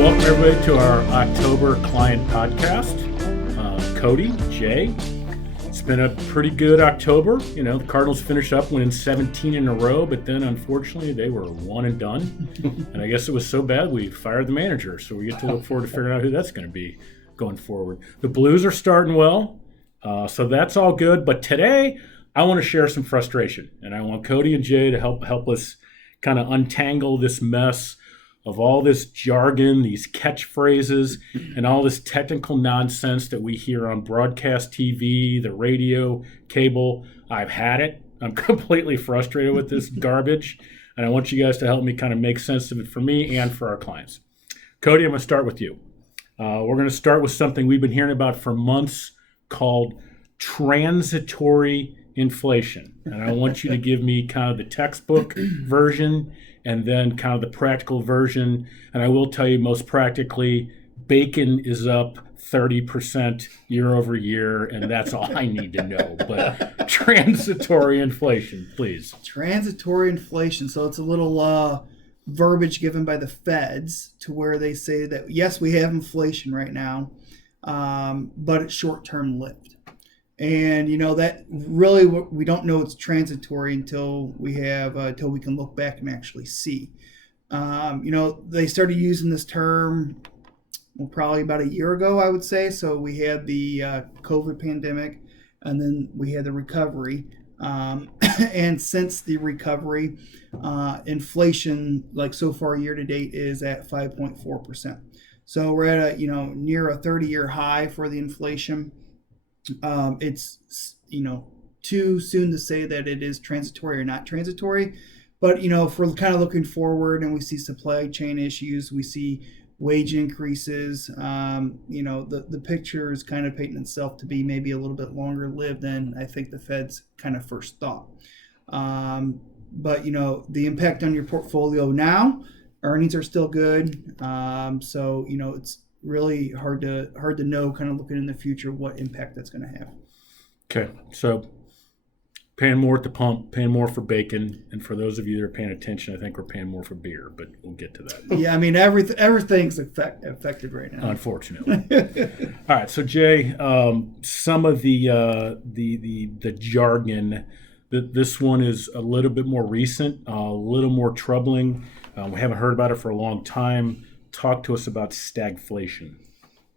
Welcome everybody to our October client podcast. Cody, Jay, it's been a pretty good October. You know, the Cardinals finished up winning 17 in a row, but then unfortunately they were one and done. And I guess it was so bad we fired the manager. So we get to look forward to figuring out who that's going to be going forward. The Blues are starting well, so that's all good. But today I want to share some frustration, and I want Cody and Jay to help us kind of untangle this mess of all this jargon, these catchphrases, and all this technical nonsense that we hear on broadcast TV, the radio, cable. I've had it. I'm completely frustrated with this garbage, and I want you guys to help me kind of make sense of it for me and for our clients. Cody, I'm going to start with you. We're going to start with something we've been hearing about for months called transitory inflation. And I want you to give me kind of the textbook version and then kind of the practical version. And I will tell you, most practically, bacon is up 30% year over year, and that's all I need to know. But transitory inflation, please. Transitory inflation. So it's a little verbiage given by the feds to where they say that, yes, we have inflation right now, but it's short-term lived. And, you know, that really, we don't know it's transitory until we can look back and actually see. You know, they started using this term, probably about a year ago, I would say. So we had the COVID pandemic, and then we had the recovery. And since the recovery, inflation, like so far year to date, is at 5.4%. So we're at near a 30-year high for the inflation. It's, too soon to say that it is transitory or not transitory. But, if we're kind of looking forward and we see supply chain issues, we see wage increases, the picture is kind of painting itself to be maybe a little bit longer lived than I think the Feds kind of first thought. But, the impact on your portfolio now, earnings are still good. So, it's really hard to know, kind of looking in the future, what impact that's going to have. Okay, so paying more at the pump, paying more for bacon, and for those of you that are paying attention, I think we're paying more for beer, but we'll get to that. Yeah, I mean, everything's affected right now, unfortunately. All right, so Jay, some of the jargon. This one is a little bit more recent, a little more troubling. We haven't heard about it for a long time. Talk to us about stagflation.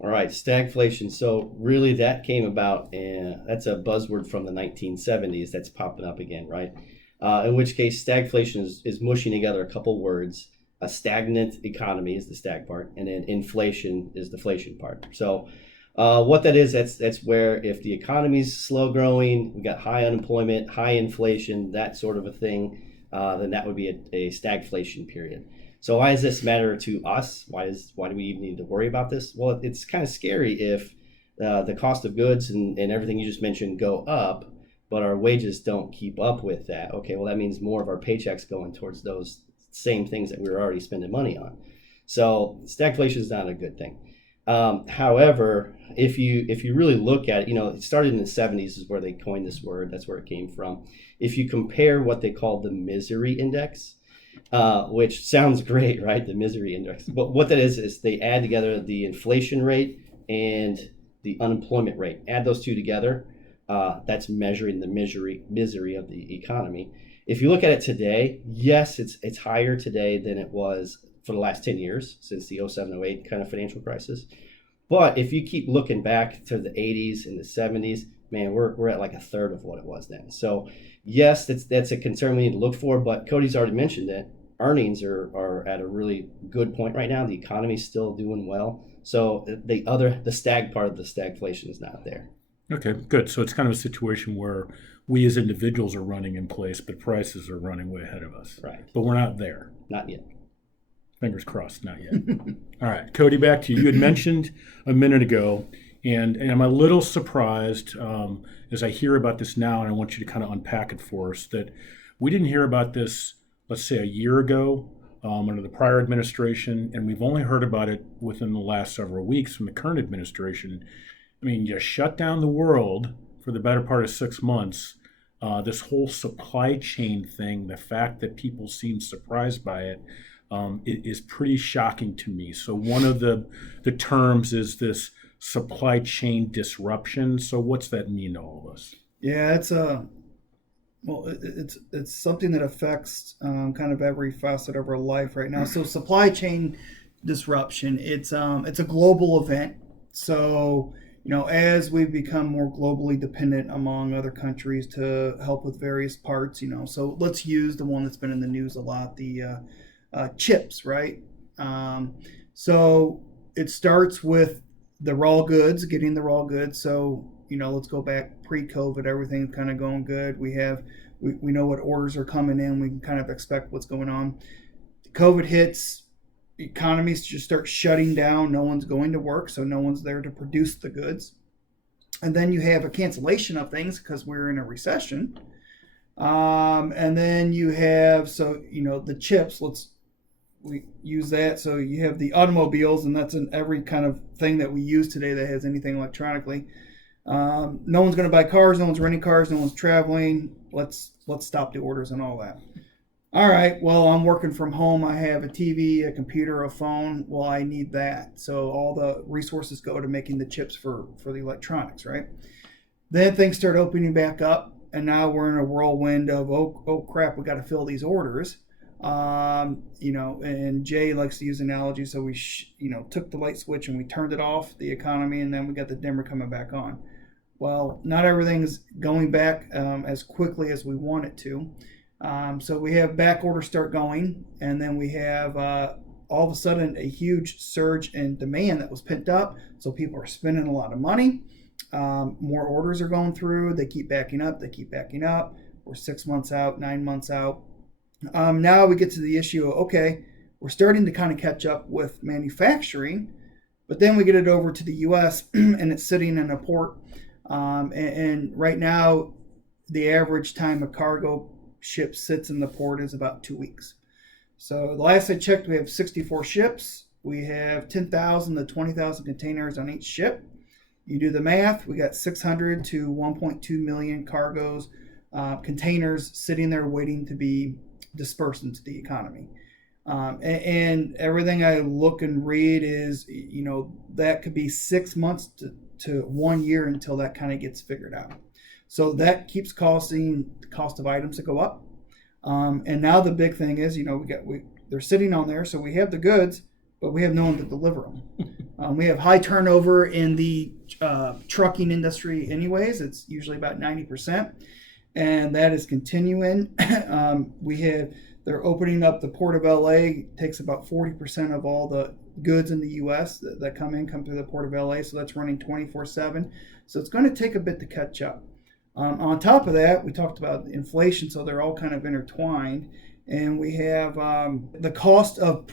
All right, stagflation. So really that came about, that's a buzzword from the 1970s that's popping up again, right? In which case stagflation is mushing together a couple words. A stagnant economy is the stag part, and then inflation is the flation part. So what that is, that's where if the economy's slow growing, we got high unemployment, high inflation, that sort of a thing, then that would be a stagflation period. So why does this matter to us? Why do we even need to worry about this? Well, it's kind of scary if the cost of goods and everything you just mentioned go up, but our wages don't keep up with that. Okay, well, that means more of our paychecks going towards those same things that we were already spending money on. So stagflation is not a good thing. However, if you really look at it, it started in the 70s is where they coined this word. That's where it came from. If you compare what they call the misery index, which sounds great, right? The misery index. But what that is they add together the inflation rate and the unemployment rate. Add those two together. That's measuring the misery of the economy. If you look at it today, yes, it's higher today than it was for the last 10 years since the 07-08 kind of financial crisis. But if you keep looking back to the 80s and the 70s, man, we're at like a third of what it was then. So yes, that's a concern we need to look for, but Cody's already mentioned that earnings are at a really good point right now. The economy's still doing well. So the stag part of the stagflation is not there. Okay, good. So it's kind of a situation where we as individuals are running in place, but prices are running way ahead of us. Right. But we're not there. Not yet. Fingers crossed, not yet. All right, Cody, back to you. You had mentioned a minute ago, and I'm a little surprised as I hear about this now, and I want you to kind of unpack it for us, that we didn't hear about this, let's say, a year ago under the prior administration, and we've only heard about it within the last several weeks from the current administration. I mean, you shut down the world for the better part of 6 months. This whole supply chain thing, the fact that people seem surprised by it, is pretty shocking to me. So one of the terms is this supply chain disruption. So what's that mean to all of us? Yeah, it's something that affects kind of every facet of our life right now. So supply chain disruption, it's a global event. So as we become more globally dependent among other countries to help with various parts, so let's use the one that's been in the news a lot, the chips, right? So it starts with the raw goods, getting the raw goods. So let's go back pre-COVID, everything's kind of going good. We know what orders are coming in. We can kind of expect what's going on. COVID hits, economies just start shutting down. No one's going to work, so no one's there to produce the goods. And then you have a cancellation of things because we're in a recession. And then you have, the chips, we use that. So you have the automobiles, and that's in every kind of thing that we use today that has anything electronically. No one's going to buy cars. No one's renting cars. No one's traveling. Let's stop the orders and all that. All right. Well, I'm working from home. I have a TV, a computer, a phone. Well, I need that. So all the resources go to making the chips for the electronics, right? Then things start opening back up, and now we're in a whirlwind of oh crap, we got to fill these orders. And Jay likes to use analogy. So we, took the light switch and we turned it off, the economy, and then we got the dimmer coming back on. Well, not everything's going back as quickly as we want it to. So we have back orders start going, and then we have all of a sudden a huge surge in demand that was pent up. So people are spending a lot of money. More orders are going through. They keep backing up. We're 6 months out, 9 months out. Now we get to the issue of, okay, we're starting to kind of catch up with manufacturing, but then we get it over to the U.S. and it's sitting in a port. And right now, the average time a cargo ship sits in the port is about 2 weeks. So the last I checked, we have 64 ships. We have 10,000 to 20,000 containers on each ship. You do the math, we got 600 to 1.2 million cargoes, containers sitting there waiting to be dispersed into the economy. And everything I look and read is, that could be 6 months to 1 year until that kind of gets figured out. So that keeps causing the cost of items to go up. And now the big thing is, they're sitting on there, so we have the goods, but we have no one to deliver them. We have high turnover in the trucking industry anyways. It's usually about 90%. And that is continuing. They're opening up the Port of LA. Takes about 40% of all the goods in the U.S. that come through the Port of LA. So that's running 24/7. So it's going to take a bit to catch up. On top of that, we talked about inflation, so they're all kind of intertwined. And we have the cost of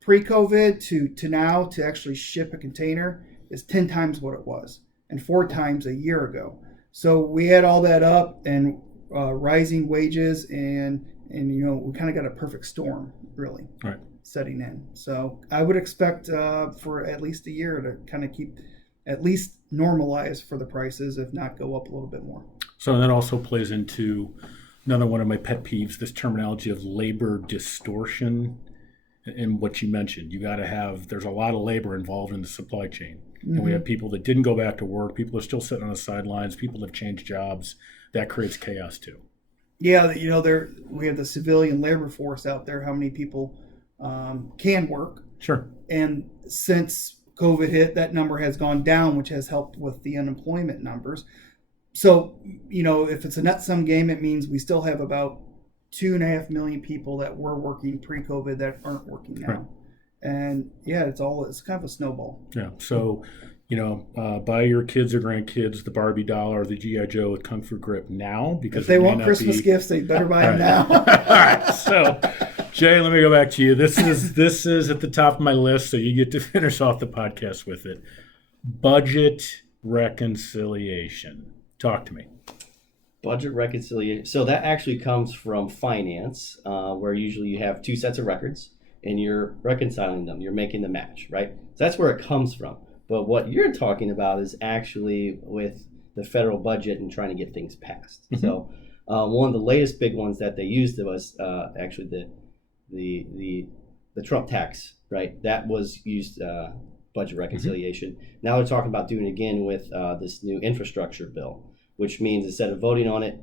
pre-COVID to now to actually ship a container is 10 times what it was, and 4 times a year ago. So we add all that up, and rising wages, and we kind of got a perfect storm, really, right, setting in. So I would expect for at least a year to kind of keep at least normalize for the prices, if not go up a little bit more. So that also plays into another one of my pet peeves, this terminology of labor distortion, and what you mentioned. There's a lot of labor involved in the supply chain. Mm-hmm. And we have people that didn't go back to work. People are still sitting on the sidelines. People have changed jobs. That creates chaos too. Yeah, we have the civilian labor force out there. How many people can work? Sure. And since COVID hit, that number has gone down, which has helped with the unemployment numbers. So, if it's a net sum game, it means we still have about 2.5 million people that were working pre-COVID that aren't working now. Right. And yeah, it's kind of a snowball. Yeah. So, buy your kids or grandkids the Barbie doll or the G.I. Joe with Kung Fu grip now, because if they want Christmas gifts, they better buy them now. All right. So, Jay, let me go back to you. This is at the top of my list, so you get to finish off the podcast with it. Budget reconciliation. Talk to me. Budget reconciliation. So that actually comes from finance, where usually you have 2 sets of records and you're reconciling them. You're making the match, right? So that's where it comes from. But what you're talking about is actually with the federal budget and trying to get things passed. Mm-hmm. So one of the latest big ones that they used was actually the the Trump tax, right? That was used budget reconciliation. Now they're talking about doing it again with this new infrastructure bill, which means instead of voting on it,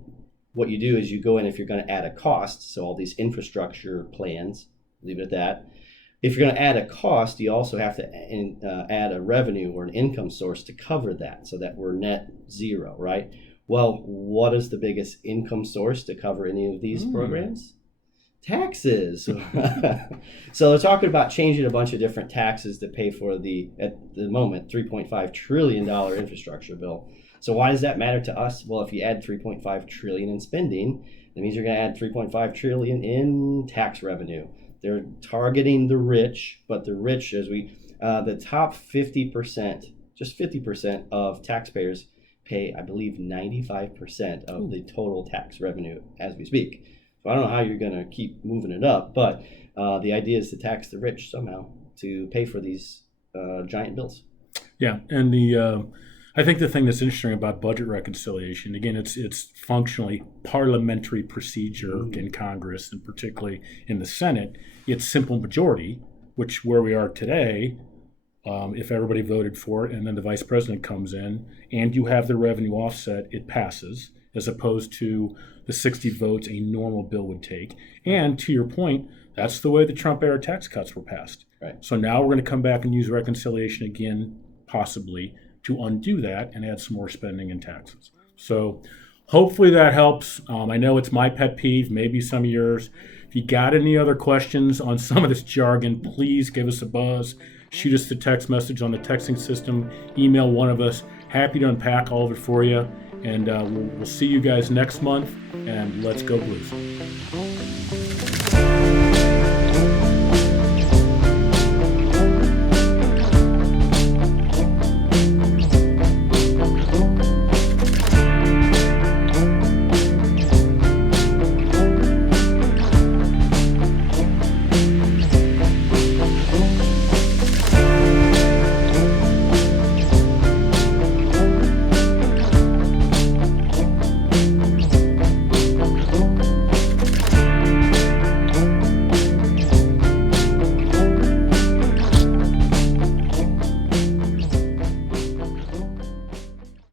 what you do is you go in if you're going to add a cost. So all these infrastructure plans, leave it at that. If you're going to add a cost, you also have to add a revenue or an income source to cover that so that we're net zero, right? Well, what is the biggest income source to cover any of these programs? Taxes. So they're talking about changing a bunch of different taxes to pay for the, at the moment, $3.5 trillion infrastructure bill. So why does that matter to us? Well, if you add $3.5 trillion in spending, that means you're going to add $3.5 trillion in tax revenue. They're targeting the rich, but the rich, as the top 50%, just 50% of taxpayers pay, I believe, 95% of the total tax revenue as we speak. So I don't know how you're going to keep moving it up, but the idea is to tax the rich somehow to pay for these giant bills. Yeah, and I think the thing that's interesting about budget reconciliation, again, it's functionally parliamentary procedure in Congress, and particularly in the Senate. It's simple majority, which where we are today, if everybody voted for it and then the vice president comes in and you have the revenue offset, it passes, as opposed to the 60 votes a normal bill would take. And to your point, that's the way the Trump era tax cuts were passed. Right. So now we're going to come back and use reconciliation again, possibly, to undo that and add some more spending and taxes. So hopefully that helps. I know it's my pet peeve, maybe some of yours. If you got any other questions on some of this jargon, please give us a buzz. Shoot us the text message on the texting system. Email one of us. Happy to unpack all of it for you. And we'll see you guys next month. And let's go Blues.